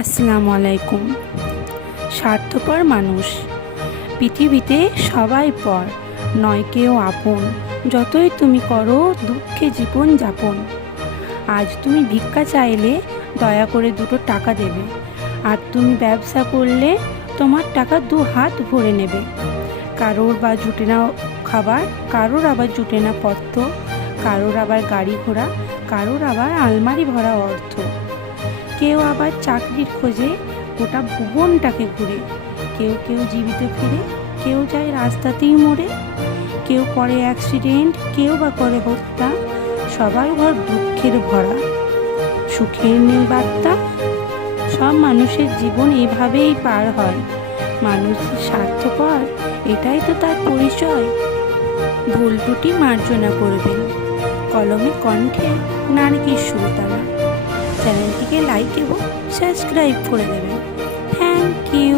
আসসালামু আলাইকুম। স্বার্থপর মানুষ পৃথিবীতে সবাই পর, নয় কেউ আপন। যতই তুমি করো দুঃখে জীবন যাপন। আজ তুমি ভিক্ষা চাইলে দয়া করে দুটো টাকা দেবে, আর তুমি ব্যবসা করলে তোমার টাকা দু হাত ভরে নেবে। কারোর বা জুটে না খাবার, কারোর আবার জুটে না পথ্য, কারোর আবার গাড়ি ঘোড়া, কারোর আবার আলমারি ভরা অর্থ। কেউ আবার চাকরির খোঁজে গোটা ভুবনটাকে ঘুরে। কেউ কেউ জীবিত ফিরে, কেউ যায় রাস্তাতেই মরে। কেউ করে অ্যাক্সিডেন্ট, কেউ বা করে হত্যা। সবার ঘর দুঃখের ভরা, সুখের নেই বার্তা। সব মানুষের জীবন এভাবেই পার হয়। মানুষ স্বার্থপর, এটাই তো তার পরিচয়। ভুল ত্রুটি মার্জনা করবেন। কলমে কণ্ঠে নার্গিস সুলতানা। চ্যানেলটিকে লাইক এবং সাবস্ক্রাইব করে দেবেন। Thank you.